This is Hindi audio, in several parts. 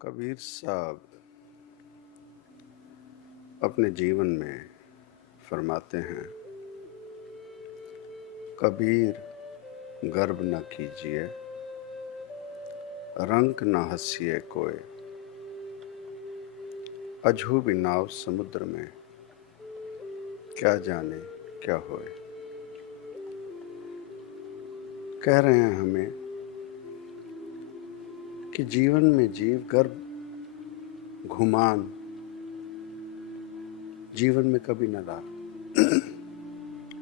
कबीर साहब अपने जीवन में फरमाते हैं, कबीर गर्व न कीजिए, रंक न हंसिए कोय, अजूबी नाव समुद्र में, क्या जाने क्या होए। कह रहे हैं हमें कि जीवन में जीव गर्व घुमान जीवन में कभी न ला,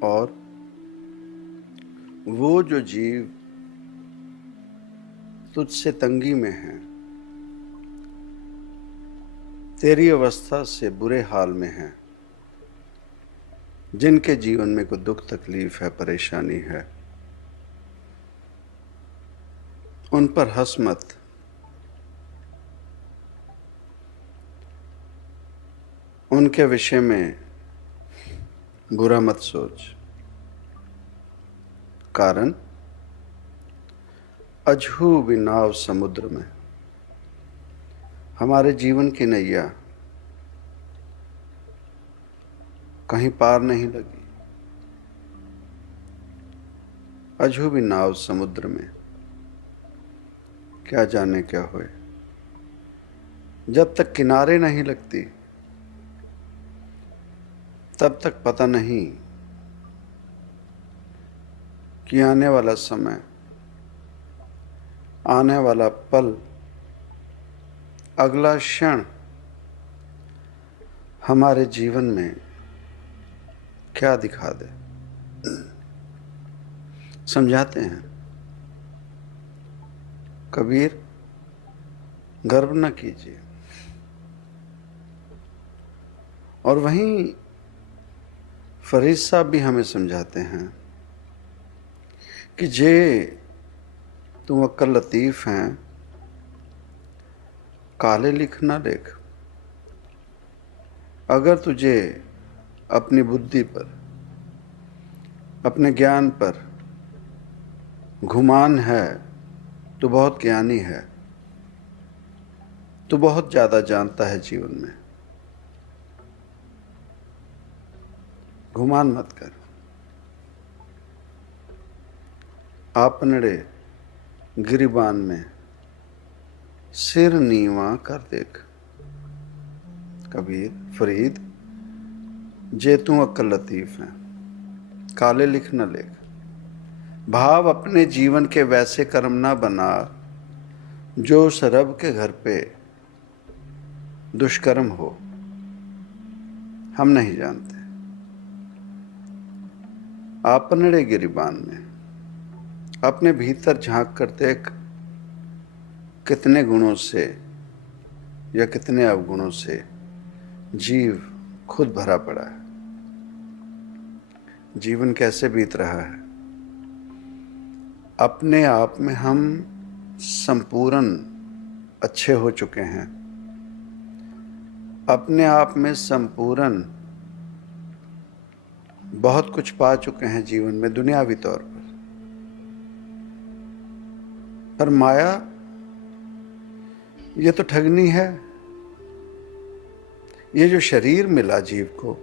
और वो जो जीव तुझसे तंगी में है, तेरी अवस्था से बुरे हाल में है, जिनके जीवन में कोई दुख तकलीफ है, परेशानी है, उन पर हंस मत। उनके विषय में बुरा मत सोच, कारण अजूबी नाव समुद्र में हमारे जीवन की नैया कहीं पार नहीं लगी। अजूबी नाव समुद्र में क्या जाने क्या होए। जब तक किनारे नहीं लगती तब तक पता नहीं कि आने वाला समय, आने वाला पल, अगला क्षण हमारे जीवन में क्या दिखा दे। समझाते हैं कबीर गर्व न कीजिए। और वहीं फरीद साहब भी हमें समझाते हैं कि जे तुम अक्ल लतीफ़ हैं, काले लिख ना लेख। अगर तुझे अपनी बुद्धि पर, अपने ज्ञान पर घुमान है, तो बहुत ज्ञानी है, तो बहुत ज़्यादा जानता है जीवन में। घुमान मत कर। आपनड़े गिरिबान में सिर नीवा कर देख। कबीर फरीद जे तू अक्ल लतीफ़ है, काले लिख न लेख। भाव अपने जीवन के वैसे कर्म ना बना जो उस रब के घर पे दुष्कर्म हो। हम नहीं जानते। आपनड़े गिरिबान में अपने भीतर झांक कर देख, कितने गुणों से या कितने अवगुणों से जीव खुद भरा पड़ा है। जीवन कैसे बीत रहा है। अपने आप में हम संपूर्ण अच्छे हो चुके हैं, अपने आप में संपूर्ण बहुत कुछ पा चुके हैं जीवन में, दुनियावी तौर पर माया ये तो ठगनी है। ये जो शरीर मिला जीव को,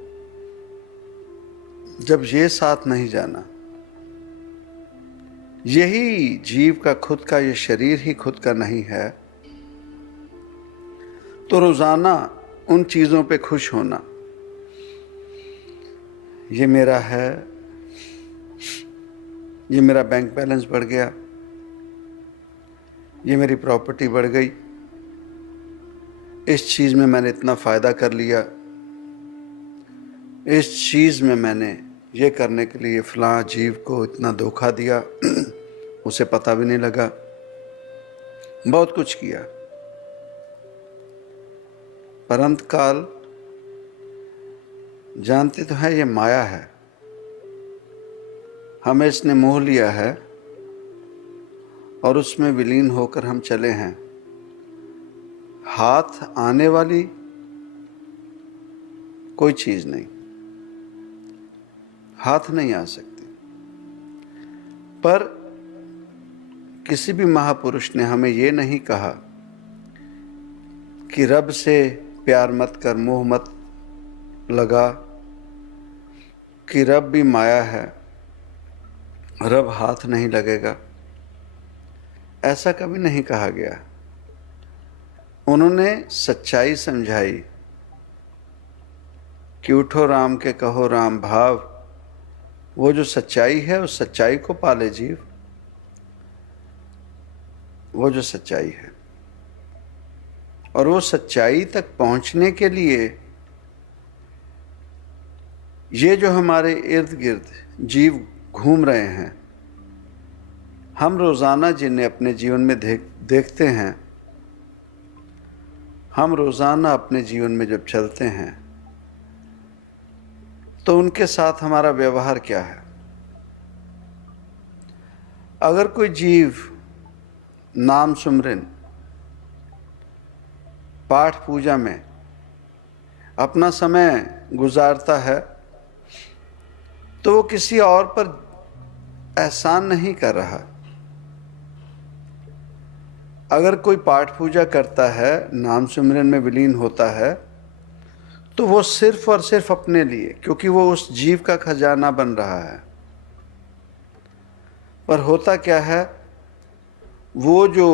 जब ये साथ नहीं जाना, यही जीव का खुद का ये शरीर ही खुद का नहीं है, तो रोजाना उन चीजों पे खुश होना, ये मेरा है, ये मेरा बैंक बैलेंस बढ़ गया, ये मेरी प्रॉपर्टी बढ़ गई, इस चीज़ में मैंने इतना फ़ायदा कर लिया, इस चीज़ में मैंने ये करने के लिए फ़लाँ जीव को इतना धोखा दिया, उसे पता भी नहीं लगा, बहुत कुछ किया। पर अंतकाल जानते तो है ये माया है, हमें इसने मोह लिया है और उसमें विलीन होकर हम चले हैं। हाथ आने वाली कोई चीज नहीं, हाथ नहीं आ सकती। पर किसी भी महापुरुष ने हमें ये नहीं कहा कि रब से प्यार मत कर, मोह मत लगा, कि रब भी माया है, रब हाथ नहीं लगेगा, ऐसा कभी नहीं कहा गया। उन्होंने सच्चाई समझाई कि उठो राम के कहो राम भाव। वो जो सच्चाई है उस सच्चाई को पाले जीव, वो जो सच्चाई है। और वो सच्चाई तक पहुंचने के लिए ये जो हमारे इर्द गिर्द जीव घूम रहे हैं, हम रोज़ाना जिन्हें अपने जीवन में देखते हैं, हम रोज़ाना अपने जीवन में जब चलते हैं तो उनके साथ हमारा व्यवहार क्या है। अगर कोई जीव नाम सुमरन, पाठ पूजा में अपना समय गुजारता है तो वो किसी और पर एहसान नहीं कर रहा। अगर कोई पाठ पूजा करता है, नाम सिमरन में विलीन होता है, तो वो सिर्फ और सिर्फ अपने लिए, क्योंकि वो उस जीव का खजाना बन रहा है। पर होता क्या है, वो जो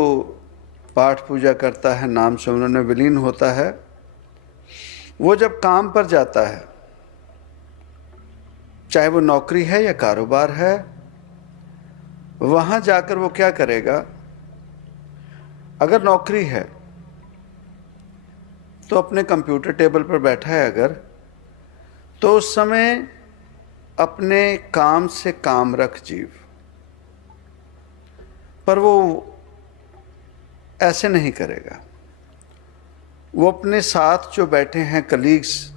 पाठ पूजा करता है, नाम सिमरन में विलीन होता है, वो जब काम पर जाता है, चाहे वो नौकरी है या कारोबार है, वहाँ जाकर वो क्या करेगा। अगर नौकरी है तो अपने कंप्यूटर टेबल पर बैठा है अगर, तो उस समय अपने काम से काम रख जीव। पर वो ऐसे नहीं करेगा। वो अपने साथ जो बैठे हैं कलीग्स,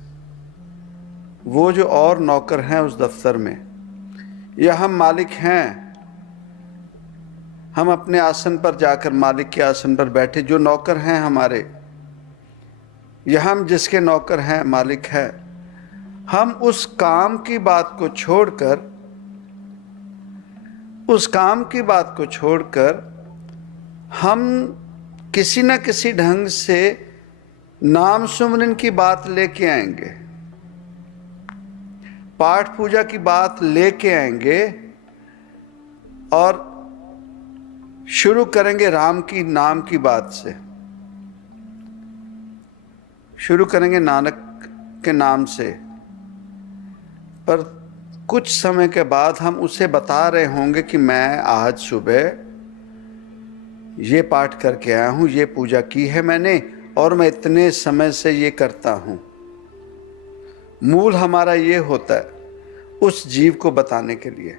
वो जो और नौकर हैं उस दफ्तर में, या हम मालिक हैं, हम अपने आसन पर जाकर मालिक के आसन पर बैठे, जो नौकर हैं हमारे, या हम जिसके नौकर हैं मालिक है, हम उस काम की बात को छोड़कर, उस काम की बात को छोड़कर हम किसी न किसी ढंग से नाम सुमरन की बात लेके आएंगे, पाठ पूजा की बात लेके आएंगे और शुरू करेंगे राम की नाम की बात से, शुरू करेंगे नानक के नाम से। पर कुछ समय के बाद हम उसे बता रहे होंगे कि मैं आज सुबह ये पाठ करके आया हूँ, ये पूजा की है मैंने, और मैं इतने समय से ये करता हूँ। मूल हमारा ये होता है उस जीव को बताने के लिए।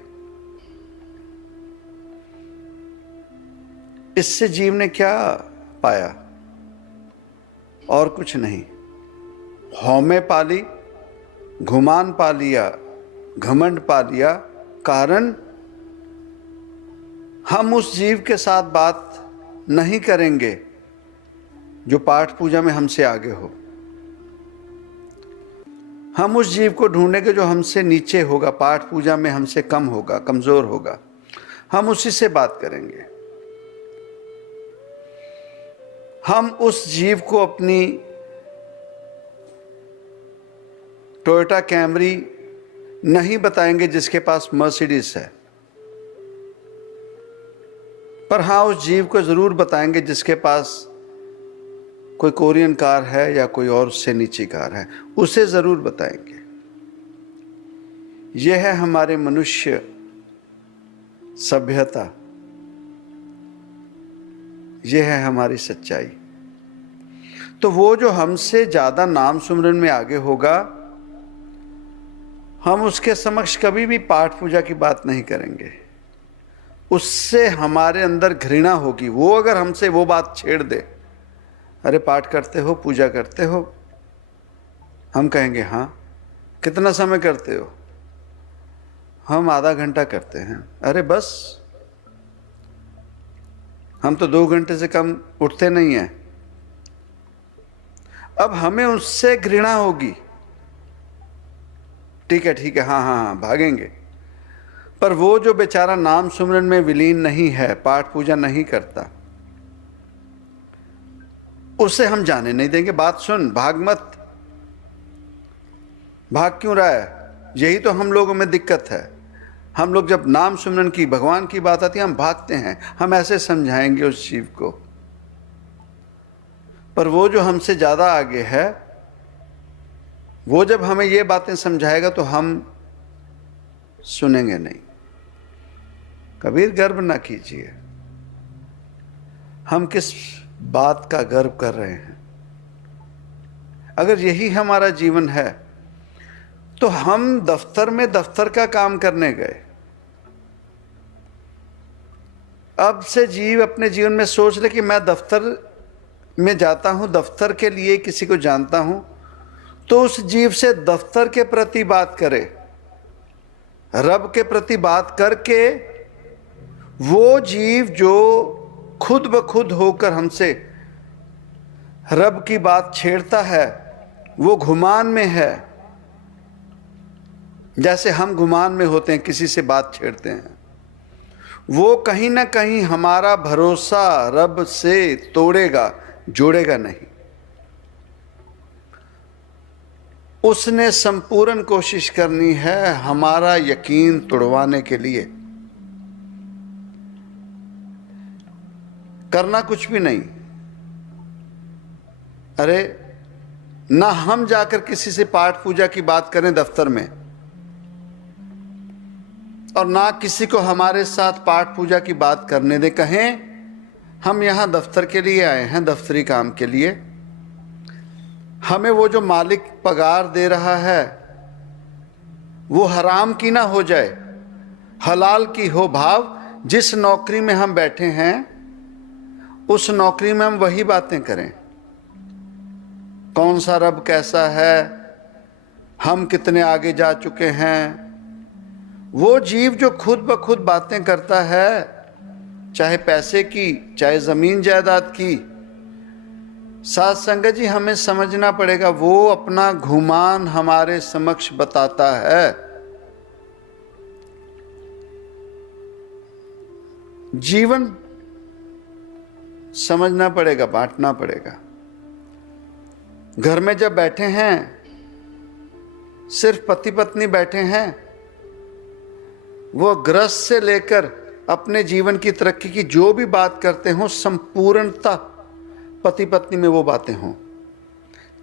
इससे जीव ने क्या पाया? और कुछ नहीं। हौमे पा ली, घुमान पा लिया, घमंड पा लिया। कारण हम उस जीव के साथ बात नहीं करेंगे जो पाठ पूजा में हमसे आगे हो। हम उस जीव को ढूंढेंगे जो हमसे नीचे होगा, पाठ पूजा में हमसे कम होगा, कमजोर होगा। हम उसी से बात करेंगे। हम उस जीव को अपनी टोयोटा कैमरी नहीं बताएंगे जिसके पास मर्सिडीज है, पर हाँ उस जीव को जरूर बताएंगे जिसके पास कोई कोरियन कार है या कोई और उससे नीची कार है, उसे जरूर बताएंगे। यह है हमारे मनुष्य सभ्यता, यह है हमारी सच्चाई। तो वो जो हमसे ज्यादा नाम सुमरन में आगे होगा, हम उसके समक्ष कभी भी पाठ पूजा की बात नहीं करेंगे। उससे हमारे अंदर घृणा होगी। वो अगर हमसे वो बात छेड़ दे, अरे पाठ करते हो, पूजा करते हो, हम कहेंगे हाँ। कितना समय करते हो? हम आधा घंटा करते हैं। अरे बस, हम तो 2 घंटे से कम उठते नहीं हैं। अब हमें उससे घृणा होगी। ठीक है, हाँ, भागेंगे। पर वो जो बेचारा नाम सुमरन में विलीन नहीं है, पाठ पूजा नहीं करता, उसे हम जाने नहीं देंगे। बात सुन, भाग मत। भाग क्यों रहा है? यही तो हम लोगों में दिक्कत है। हम लोग जब नाम सुमरन की, भगवान की बात आती है, हम भागते हैं। हम ऐसे समझाएंगे उस जीव को, पर वो जो हमसे ज्यादा आगे है, वो जब हमें ये बातें समझाएगा तो हम सुनेंगे नहीं। कबीर, गर्व ना कीजिए। हम किस बात का गर्व कर रहे हैं? अगर यही हमारा जीवन है तो हम दफ्तर में दफ्तर का काम करने गए। अब से जीव अपने जीवन में सोच ले कि मैं दफ्तर में जाता हूं, दफ्तर के लिए किसी को जानता हूं, तो उस जीव से दफ्तर के प्रति बात करे, रब के प्रति बात करके वो जीव जो खुद ब खुद होकर हमसे रब की बात छेड़ता है, वो गुमान में है। जैसे हम गुमान में होते हैं, किसी से बात छेड़ते हैं, वो कहीं ना कहीं हमारा भरोसा रब से तोड़ेगा, जोड़ेगा नहीं। उसने संपूर्ण कोशिश करनी है हमारा यकीन तोड़वाने के लिए। करना कुछ भी नहीं। अरे ना हम जाकर किसी से पाठ पूजा की बात करें दफ्तर में, और ना किसी को हमारे साथ पाठ पूजा की बात करने दे। कहें हम यहां दफ्तर के लिए आए हैं, दफ्तरी काम के लिए। हमें वो जो मालिक पगार दे रहा है वो हराम की ना हो जाए, हलाल की हो। भाव जिस नौकरी में हम बैठे हैं उस नौकरी में हम वही बातें करें। कौन सा रब कैसा है, हम कितने आगे जा चुके हैं। वो जीव जो खुद ब खुद बातें करता है, चाहे पैसे की, चाहे जमीन जायदाद की, साथ संगत जी हमें समझना पड़ेगा, वो अपना गुमान हमारे समक्ष बताता है। जीवन समझना पड़ेगा, बांटना पड़ेगा। घर में जब बैठे हैं, सिर्फ पति पत्नी बैठे हैं, वो गृहस्थ से लेकर अपने जीवन की तरक्की की जो भी बात करते हो, संपूर्णता पति पत्नी में वो बातें हों।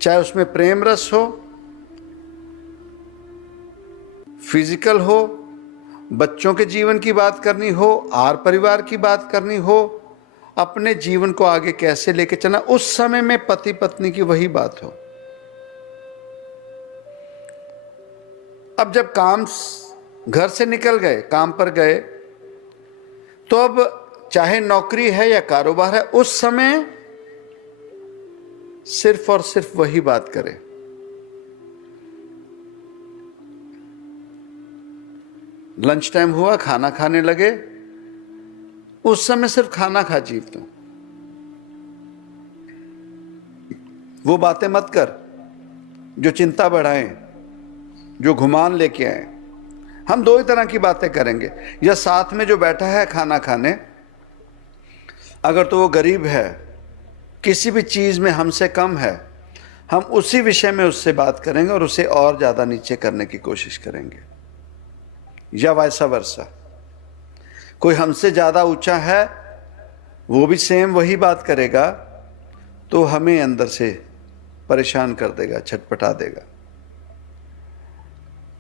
चाहे उसमें प्रेम रस हो, फिजिकल हो, बच्चों के जीवन की बात करनी हो, आर परिवार की बात करनी हो, अपने जीवन को आगे कैसे लेके चलना, उस समय में पति पत्नी की वही बात हो। अब जब काम, घर से निकल गए, काम पर गए, तो अब चाहे नौकरी है या कारोबार है, उस समय सिर्फ और सिर्फ वही बात करें। लंच टाइम हुआ, खाना खाने लगे, उस समय सिर्फ खाना खा जीव। तो वो बातें मत कर जो चिंता बढ़ाएं, जो गुमान लेके आए। हम दो ही तरह की बातें करेंगे। या साथ में जो बैठा है खाना खाने, अगर तो वो गरीब है, किसी भी चीज में हमसे कम है, हम उसी विषय में उससे बात करेंगे और उसे और ज्यादा नीचे करने की कोशिश करेंगे। या वैसा वर्षा, कोई हमसे ज्यादा ऊंचा है, वो भी सेम वही बात करेगा, तो हमें अंदर से परेशान कर देगा, छटपटा देगा।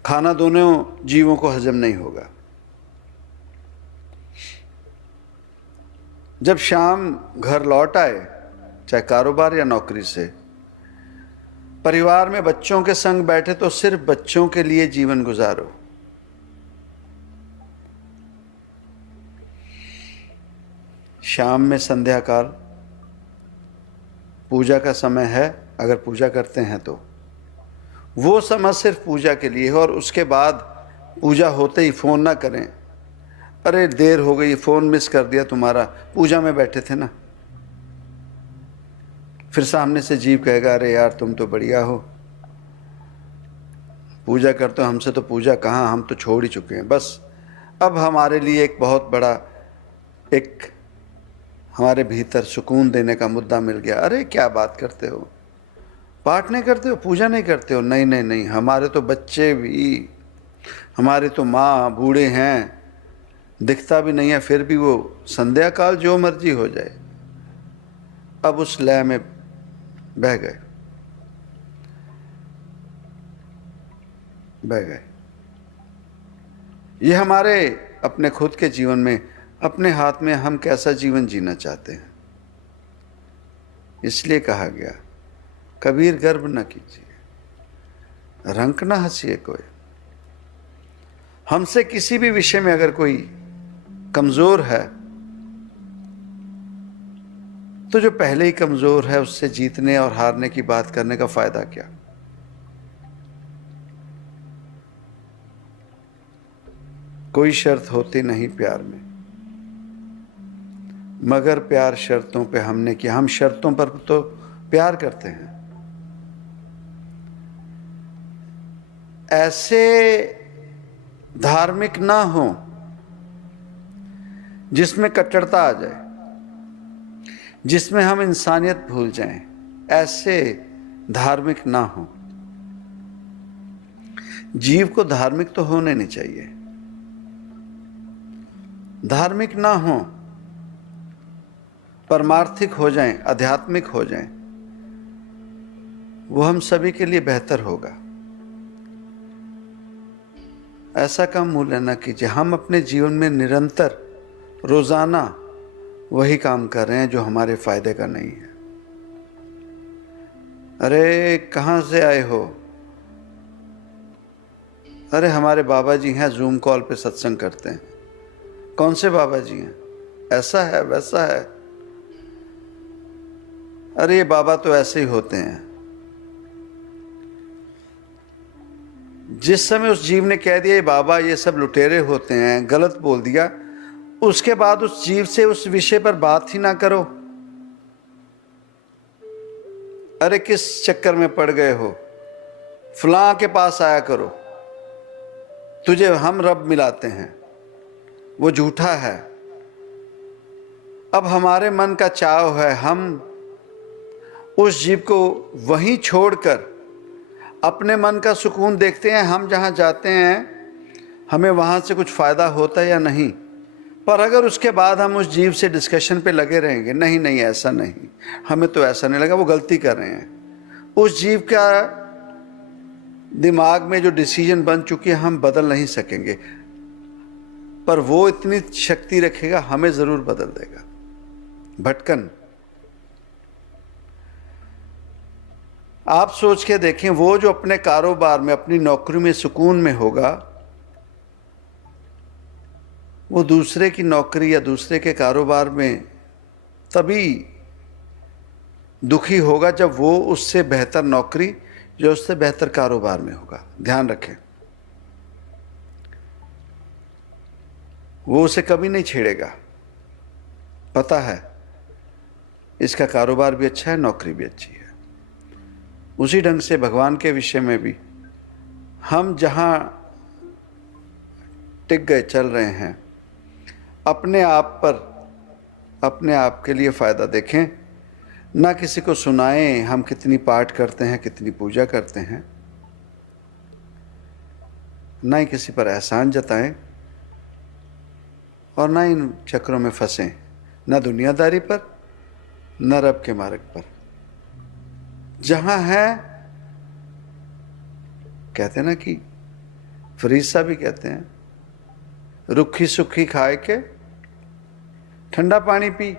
खाना दोनों जीवों को हजम नहीं होगा। जब शाम घर लौट आए, चाहे कारोबार या नौकरी से, परिवार में बच्चों के संग बैठे, तो सिर्फ बच्चों के लिए जीवन गुजारो। शाम में संध्या काल पूजा का समय है, अगर पूजा करते हैं तो वो समय सिर्फ पूजा के लिए हो। और उसके बाद पूजा होते ही फ़ोन ना करें, अरे देर हो गई, फ़ोन मिस कर दिया तुम्हारा, पूजा में बैठे थे ना। फिर सामने से जीव कहेगा, अरे यार तुम तो बढ़िया हो, पूजा करते हो, हमसे तो पूजा कहाँ, हम तो छोड़ ही चुके हैं। बस अब हमारे लिए एक बहुत बड़ा एक हमारे भीतर सुकून देने का मुद्दा मिल गया। अरे क्या बात करते हो, पाठ नहीं करते हो, पूजा नहीं करते हो? नहीं नहीं नहीं, हमारे तो बच्चे भी, हमारे तो माँ बूढ़े हैं, दिखता भी नहीं है, फिर भी वो संध्या काल जो मर्जी हो जाए। अब उस लय में बह गए, बह गए। ये हमारे अपने खुद के जीवन में, अपने हाथ में हम कैसा जीवन जीना चाहते हैं। इसलिए कहा गया, कबीर गर्व न कीजिए, रंक न हंसिए कोई। हमसे किसी भी विषय में अगर कोई कमजोर है, तो जो पहले ही कमजोर है उससे जीतने और हारने की बात करने का फायदा क्या? कोई शर्त होती नहीं प्यार में, मगर प्यार शर्तों पे हमने किया। हम शर्तों पर तो प्यार करते हैं। ऐसे धार्मिक ना हो जिसमें कट्टरता आ जाए, जिसमें हम इंसानियत भूल जाएं। ऐसे धार्मिक ना हो। जीव को धार्मिक तो होने नहीं चाहिए, धार्मिक ना हो, परमार्थिक हो जाएं, आध्यात्मिक हो जाएं, वो हम सभी के लिए बेहतर होगा। ऐसा कम मूल्य न कीजिए। हम अपने जीवन में निरंतर रोजाना वही काम कर रहे हैं जो हमारे फायदे का नहीं है। अरे कहाँ से आए हो? अरे हमारे बाबा जी हैं, जूम कॉल पे सत्संग करते हैं। कौन से बाबा जी हैं? ऐसा है वैसा है। अरे ये बाबा तो ऐसे ही होते हैं। जिस समय उस जीव ने कह दिया ये बाबा ये सब लुटेरे होते हैं, गलत बोल दिया, उसके बाद उस जीव से उस विषय पर बात ही ना करो। अरे किस चक्कर में पड़ गए हो? फलां के पास आया करो, तुझे हम रब मिलाते हैं, वो झूठा है। अब हमारे मन का चाव है, हम उस जीव को वहीं छोड़कर अपने मन का सुकून देखते हैं। हम जहाँ जाते हैं हमें वहाँ से कुछ फ़ायदा होता है या नहीं, पर अगर उसके बाद हम उस जीव से डिस्कशन पे लगे रहेंगे, नहीं नहीं ऐसा नहीं, हमें तो ऐसा नहीं लगा, वो गलती कर रहे हैं। उस जीव का दिमाग में जो डिसीजन बन चुकी है हम बदल नहीं सकेंगे, पर वो इतनी शक्ति रखेगा, हमें ज़रूर बदल देगा। भटकन, आप सोच के देखें, वो जो अपने कारोबार में अपनी नौकरी में सुकून में होगा, वो दूसरे की नौकरी या दूसरे के कारोबार में तभी दुखी होगा जब वो उससे बेहतर नौकरी या उससे बेहतर कारोबार में होगा। ध्यान रखें, वो उसे कभी नहीं छेड़ेगा। पता है इसका कारोबार भी अच्छा है, नौकरी भी अच्छी है। उसी ढंग से भगवान के विषय में भी हम जहाँ टिक गए, चल रहे हैं, अपने आप पर, अपने आप के लिए फ़ायदा देखें, ना किसी को सुनाएं हम कितनी पाठ करते हैं, कितनी पूजा करते हैं, ना ही किसी पर एहसान जताएं, और ना इन चक्रों में फंसें, ना दुनियादारी पर, ना रब के मार्ग पर। जहाँ है, कहते हैं ना कि फरीद साहब भी कहते हैं, रुखी सुखी खाए के ठंडा पानी पी।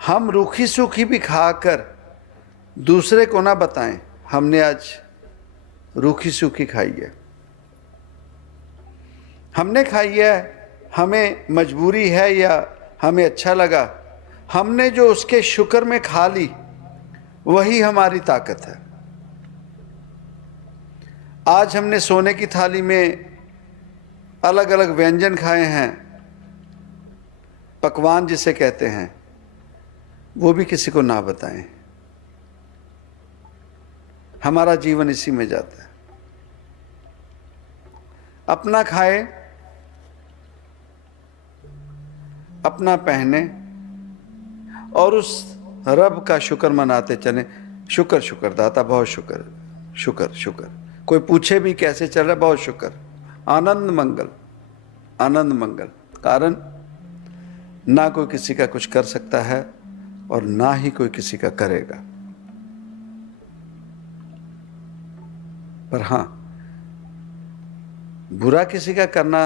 हम रूखी सूखी भी खाकर दूसरे को ना बताएं हमने आज रूखी सूखी खाई है। हमने खाई है, हमें मजबूरी है या हमें अच्छा लगा, हमने जो उसके शुक्र में खा ली वही हमारी ताकत है। आज हमने सोने की थाली में अलग अलग व्यंजन खाए हैं, पकवान जिसे कहते हैं, वो भी किसी को ना बताएं। हमारा जीवन इसी में जाता है। अपना खाए, अपना पहने, और उस रब का शुक्र मनाते चले। शुक्र शुक्र दाता, बहुत शुक्र शुक्र शुक्र। कोई पूछे भी कैसे चल रहा, बहुत शुक्र, आनंद मंगल आनंद मंगल। कारण ना कोई किसी का कुछ कर सकता है और ना ही कोई किसी का करेगा। पर हाँ, बुरा किसी का करना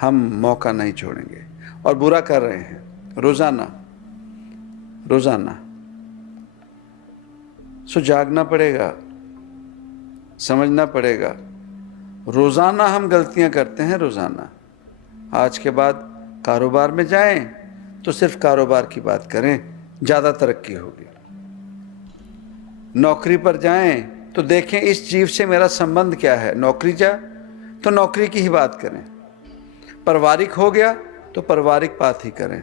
हम मौका नहीं छोड़ेंगे, और बुरा कर रहे हैं रोजाना रोजाना। सो जागना पड़ेगा, समझना पड़ेगा। रोजाना हम गलतियां करते हैं, रोजाना। आज के बाद कारोबार में जाएं तो सिर्फ कारोबार की बात करें, ज्यादा तरक्की होगी। नौकरी पर जाएं तो देखें इस जीव से मेरा संबंध क्या है, नौकरी जा तो नौकरी की ही बात करें। पारिवारिक हो गया तो पारिवारिक बात ही करें।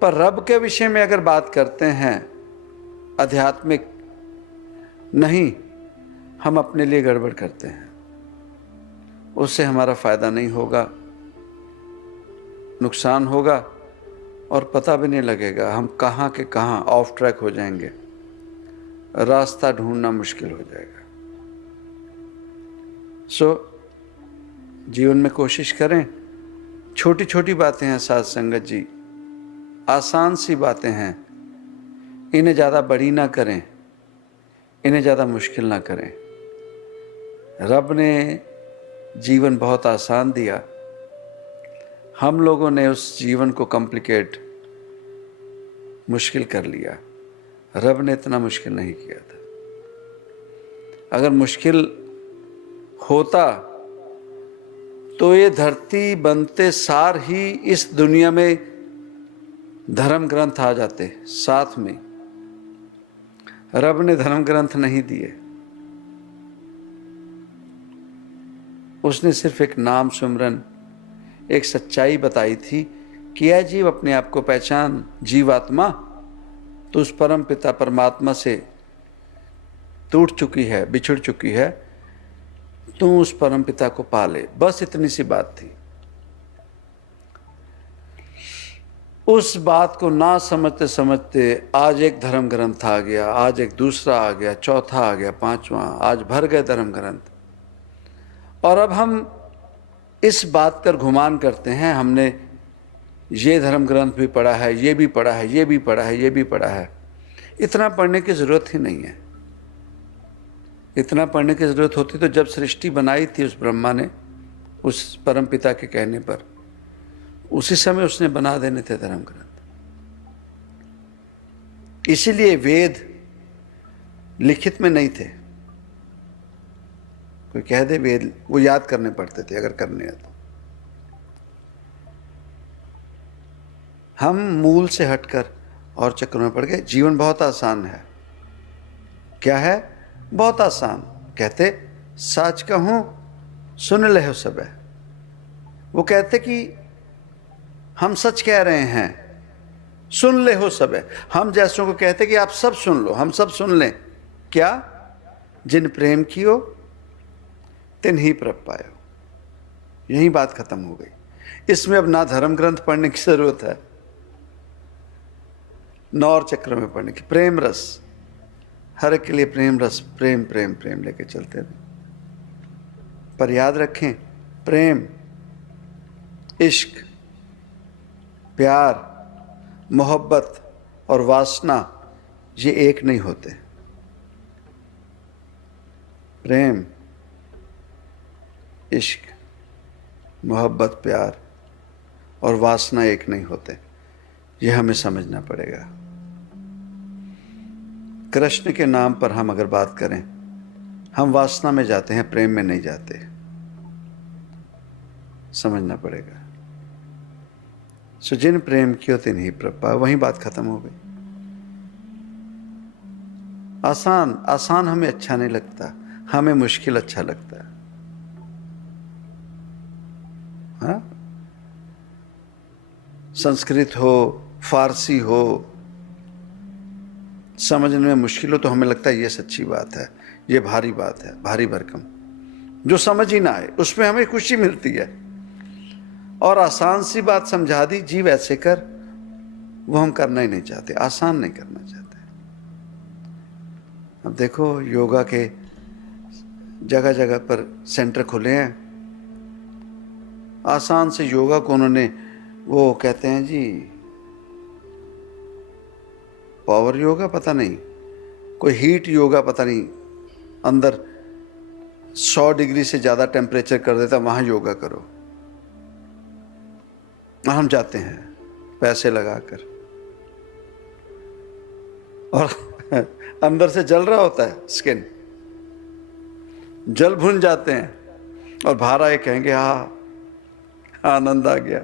पर रब के विषय में अगर बात करते हैं, आध्यात्मिक नहीं, हम अपने लिए गड़बड़ करते हैं। उससे हमारा फायदा नहीं होगा, नुकसान होगा, और पता भी नहीं लगेगा हम कहाँ के कहाँ ऑफ ट्रैक हो जाएंगे। रास्ता ढूंढना मुश्किल हो जाएगा। जीवन में कोशिश करें। छोटी छोटी बातें हैं साथ संगत जी, आसान सी बातें हैं, इन्हें ज़्यादा बड़ी ना करें, इन्हें ज़्यादा मुश्किल ना करें। रब ने जीवन बहुत आसान दिया, हम लोगों ने उस जीवन को कॉम्प्लिकेट, मुश्किल कर लिया। रब ने इतना मुश्किल नहीं किया था। अगर मुश्किल होता तो ये धरती बनते सार ही इस दुनिया में धर्म ग्रंथ आ जाते साथ में। रब ने धर्म ग्रंथ नहीं दिए, उसने सिर्फ एक नाम सुमरन, एक सच्चाई बताई थी कि यह जीव अपने आप को पहचान, जीवात्मा तो उस परम पिता परमात्मा से टूट चुकी है, बिछुड़ चुकी है, तू उस परम पिता को पाले। बस इतनी सी बात थी। उस बात को ना समझते समझते आज एक धर्म ग्रंथ आ गया, आज एक दूसरा आ गया, चौथा आ गया, पांचवा, आज भर गए धर्म ग्रंथ। और अब हम इस बात पर गुमान करते हैं हमने ये धर्म ग्रंथ भी पढ़ा है, ये भी पढ़ा है, ये भी पढ़ा है, ये भी पढ़ा है। इतना पढ़ने की ज़रूरत ही नहीं है। इतना पढ़ने की ज़रूरत होती तो जब सृष्टि बनाई थी उस ब्रह्मा ने, उस परम पिता के कहने पर, उसी समय उसने बना देने थे धर्म ग्रंथ। इसीलिए वेद लिखित में नहीं थे। कोई कह दे वेद, वो याद करने पड़ते थे अगर करने हैं तो। हम मूल से हटकर और चक्कर में पड़ गए। जीवन बहुत आसान है। क्या है? बहुत आसान। कहते सच कहूं सुन ले हो सब है। वो कहते कि हम सच कह रहे हैं, सुन ले हो सब है। हम जैसों को कहते कि आप सब सुन लो, हम सब सुन लें। क्या? जिन प्रेम कियो तिन ही प्रभ पायो। यही बात खत्म हो गई। इसमें अब ना धर्म ग्रंथ पढ़ने की जरूरत है, न और चक्र में पढ़ने की। प्रेम रस, हर एक के लिए प्रेम रस, प्रेम प्रेम प्रेम लेके चलते रहे। पर याद रखें, प्रेम, इश्क, प्यार, मोहब्बत और वासना ये एक नहीं होते। प्रेम, इश्क, मोहब्बत, प्यार और वासना एक नहीं होते। ये हमें समझना पड़ेगा। कृष्ण के नाम पर हम अगर बात करें, हम वासना में जाते हैं, प्रेम में नहीं जाते। समझना पड़ेगा। सो जिन प्रेम कियो तिन ही प्रभ पायो, वहीं बात खत्म हो गई। आसान आसान हमें अच्छा नहीं लगता, हमें मुश्किल अच्छा लगता है। हाँ? संस्कृत हो, फारसी हो, समझने में मुश्किल हो तो हमें लगता है ये सच्ची बात है, ये भारी बात है, भारी भरकम। जो समझ ही ना आए उसमें हमें खुशी मिलती है। और आसान सी बात समझा दी, जीव ऐसे कर, वो हम करना ही नहीं चाहते, आसान नहीं करना चाहते। अब देखो योगा के जगह जगह पर सेंटर खुले हैं, आसान से योगा को उन्होंने, वो कहते हैं जी पावर योगा, पता नहीं कोई हीट योगा, पता नहीं अंदर 100 डिग्री से ज़्यादा टेम्परेचर कर देता, वहाँ योगा करो। हम जाते हैं पैसे लगाकर, और अंदर से जल रहा होता है, स्किन जल भुन जाते हैं, और बाहर आए कहेंगे हाँ आनंद आ गया।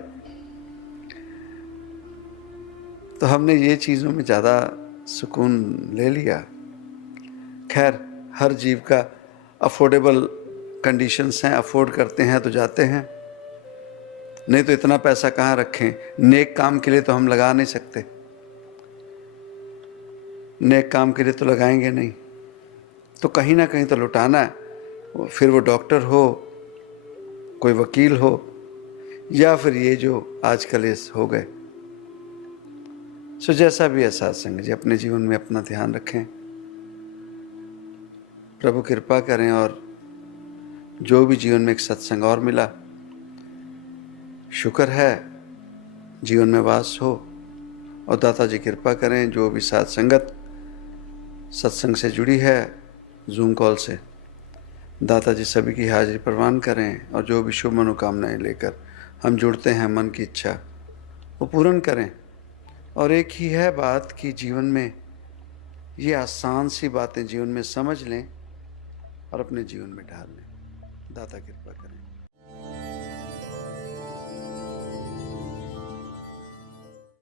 तो हमने ये चीज़ों में ज़्यादा सुकून ले लिया। खैर, हर जीव का अफोर्डेबल कंडीशंस हैं, अफोर्ड करते हैं तो जाते हैं, नहीं तो इतना पैसा कहाँ रखें। नेक काम के लिए तो हम लगा नहीं सकते, नेक काम के लिए तो लगाएंगे नहीं, तो कहीं ना कहीं तो लुटाना है। फिर वो डॉक्टर हो, कोई वकील हो, या फिर ये जो आजकल इस हो गए। सो जैसा भी है सत्संग जी, अपने जीवन में अपना ध्यान रखें, प्रभु कृपा करें, और जो भी जीवन में एक सत्संग और मिला, शुक्र है जीवन में वास हो, और दाता जी कृपा करें जो भी साथ संगत सत्संग से जुड़ी है जूम कॉल से, दाता जी सभी की हाजिरी प्रवान करें, और जो भी शुभ मनोकामनाएं लेकर हम जुड़ते हैं, मन की इच्छा वो पूर्ण करें। और एक ही है बात कि जीवन में ये आसान सी बातें जीवन में समझ लें और अपने जीवन में ढाल लें। दाता कृपा करें।